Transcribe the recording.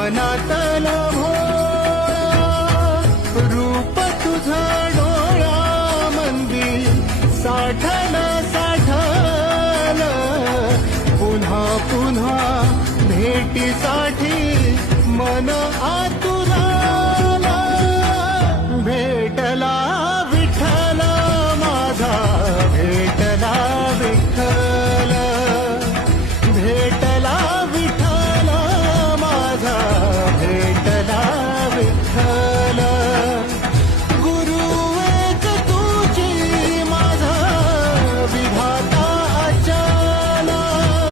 मनातला भोळा रूप तुझं डोळ्यामंदी साठन साठन पुन्हा पुन्हा भेटीसाठी मन आतुरा